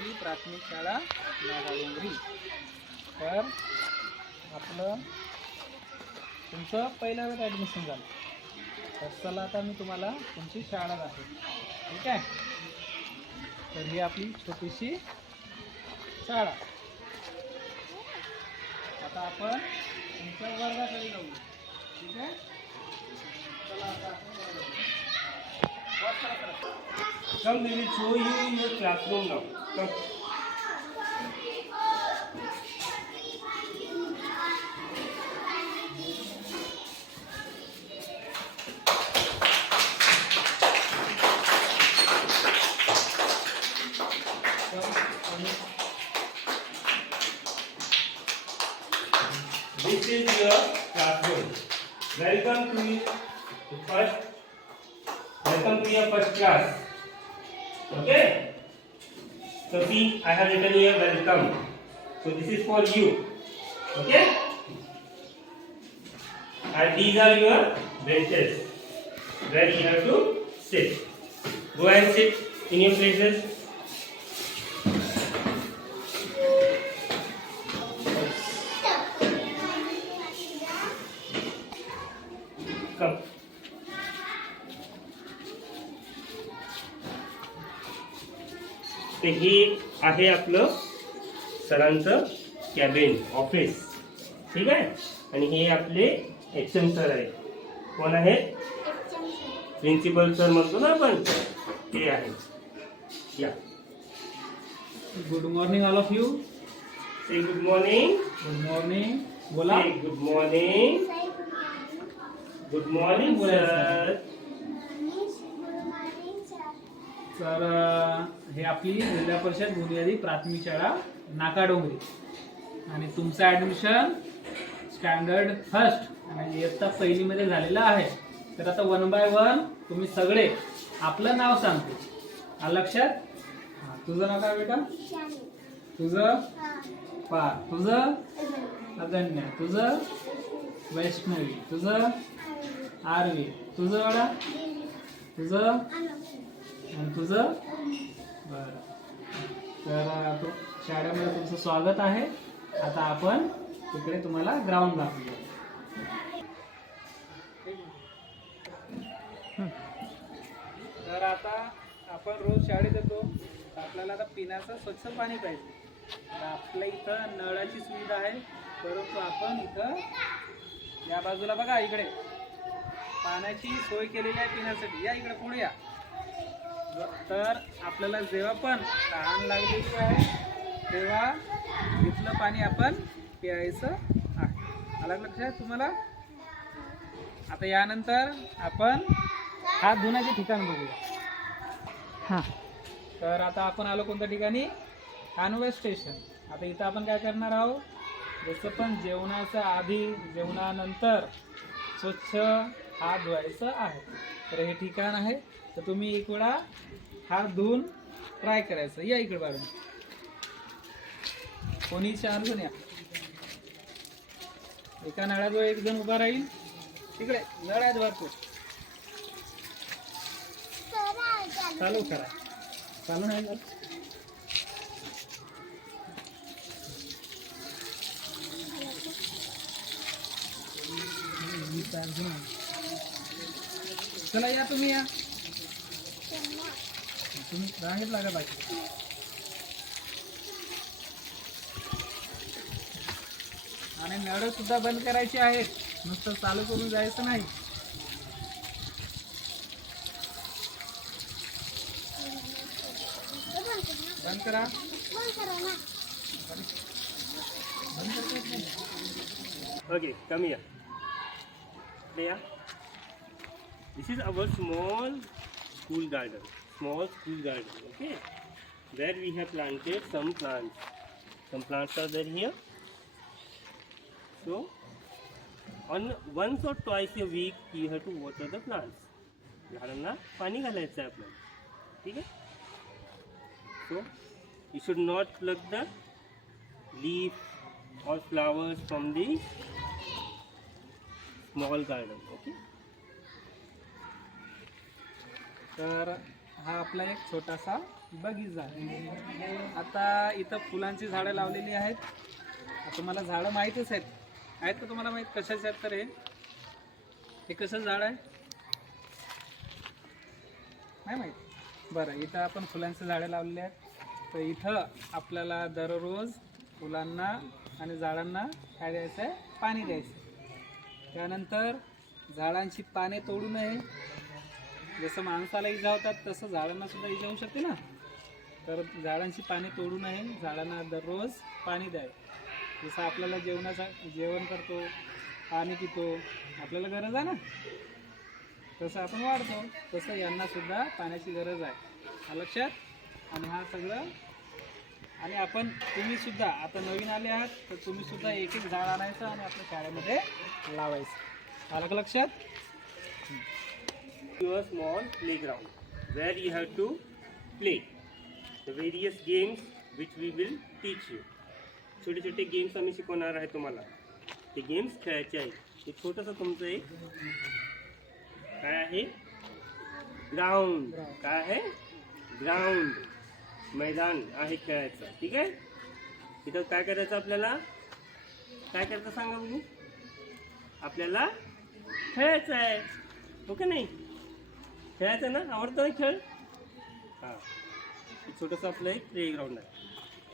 भुनियादी प्राथमिक शाळा नागाडोंगरी. तर आपलं तुमचं पहिल्या वेळेस ॲडमिशन झालं. तर चला आता मी तुम्हाला तुमची शाळा दाखवतो. ठीक आहे. तर ही आपली छोटीशी शाळा. आता आपण तुमच्या वर्गाकडे जाऊ. ठीक आहे. चला आता आपण वर्गाकडे जाऊ. Come, we will show you your classroom now. Come. This is your classroom. Welcome to your first class. Okay. So see, I have written here welcome. So this is for you. Okay. And these are your benches where you have to sit. Go and sit in your places. Come. तर हे आहे आपलं सरांचं cabin office. ठीक आहे. आणि हे आपले HM सर आहे. कोण आहे? प्रिन्सिपल सर म्हणतो ना आपण, ते आहे. या. Good morning all of you. Say good morning. Good morning. बोला. Good morning. Good morning sir. तर हे आपली जिल्हा परिषद बुनियादी प्राथमिक शाळा नाकाडोंगरी. आणि तुमचं ॲडमिशन स्टँडर्ड फर्स्ट म्हणजे इयत्ता पहिलीमध्ये झालेलं आहे. तर आता 1 बाय 1 तुम्ही सगळे आपलं नाव सांगतो. आलं लक्षात? हां. तुझं नाव काय बेटा? तुझं? पार. तुझं? अगन्या. तुझं? वैष्णवी. तुझं? आरवी. तुझं बेटा? तुझं? आणि तुझं? बरं. तर शाळेमध्ये तुमचं स्वागत आहे. आता आपण तिकडे तुम्हाला ग्राउंड दाखवूया. तर आता आपण रोज शाळेत येतो. आपल्याला आता पिण्याचं स्वच्छ पाणी पाहिजे. तर आपल्या इथं नळाची सुविधा आहे, परंतु आपण इथं या बाजूला बघा, इकडे पाण्याची सोय केलेली आहे पिण्यासाठी. या इकडे पुढे या. तर आपल्याला जेव्हा पण तहान लागलेली आहे तेव्हा इथलं पाणी आपण प्यायचं आहे. आलं लक्षात तुम्हाला? आता यानंतर आपण हात धुण्याचे ठिकाण बघूया. हां. तर आता आपण आलो कोणत्या ठिकाणी? कान्वे स्टेशन. आता इथं आपण काय करणार आहोत? जसं पण जेवणाच्या आधी जेवणानंतर स्वच्छ हात धुवायचं आहे. तर हे ठिकाण आहे. तर तुम्ही एक वेळा हात धुवून ट्राय करायचं. या इकडे बाळून. कोणी चार या. एका नळाजवळ एक जण उभा राहील. तिकडे नळ आहेत भरपूर. चालू करा. चालू नाही करत. चला या तुम्ही. या तुम्ही रांगेत लागा बाकी. आणि नळ सुद्धा बंद करायचे आहेत, नुसतं चालू करून जायचं नाही. बंद करा. Okay, come here. There. This is our small school garden. Okay. Where we have planted some plants. Some plants are there here. So, on once or twice a week, you have to water the plants. झाडांना पाणी घालायचं आहे आपल्याला. ठीक आहे. So, you should not pluck the leaf or flowers from the small garden. Okay. तर हा आपला एक छोटासा बगीचा आहे. आता इथं फुलांची झाडं लावलेली आहेत. आता मला झाडं माहीतच आहेत का तुम्हाला माहीत कशाचे आहेत? तर हे कशाचं झाड आहे नाही माहीत? बरं, इथं आपण फुलांची झाडं लावलेली आहेत. तर इथं आपल्याला दररोज फुलांना आणि झाडांना काय द्यायचं आहे? पाणी द्यायचं. त्यानंतर झाडांची पाने तोडू नये. जसं माणसाला इजा होतात तसं झाडांना सुद्धा इजा होऊ शकते ना. तर झाडांची पाने तोडू नये. झाडांना दररोज पाणी द्यावे. जसं आपल्याला जेवण करतो, पाणी पितो, आपल्याला गरज आहे ना, तसं आपण वाढतो, तसं यांना सुद्धा पाण्याची गरज आहे. हा लक्षात. आणि हा सगळं आणि तुम्ही सुद्धा आता नवीन आले आहात तर तुम्ही सुद्धा एक एक झाड आणायचं आणि आपल्या शाळेमध्ये लावायचं. आलं का लक्षात? Your small playground where you have to play the various games which we will teach you. छोटे छोटे गेम्स आम्ही शिकवणार आहे तुम्हाला. ते गेम्स खेळायचे आहेत. हे छोटंसं तुमचं एक काय आहे? ग्राउंड. काय आहे? ग्राउंड, मैदान आहे खेळायचं. ठीक आहे. इथं काय करायचं आपल्याला? काय करायचं सांगा बघू? आपल्याला खेळायचं आहे. हो का नाही? खेळायचं ना? आवडतं ना खेळ? हां, छोटंसं आपलं एक प्ले ग्राउंड आहे.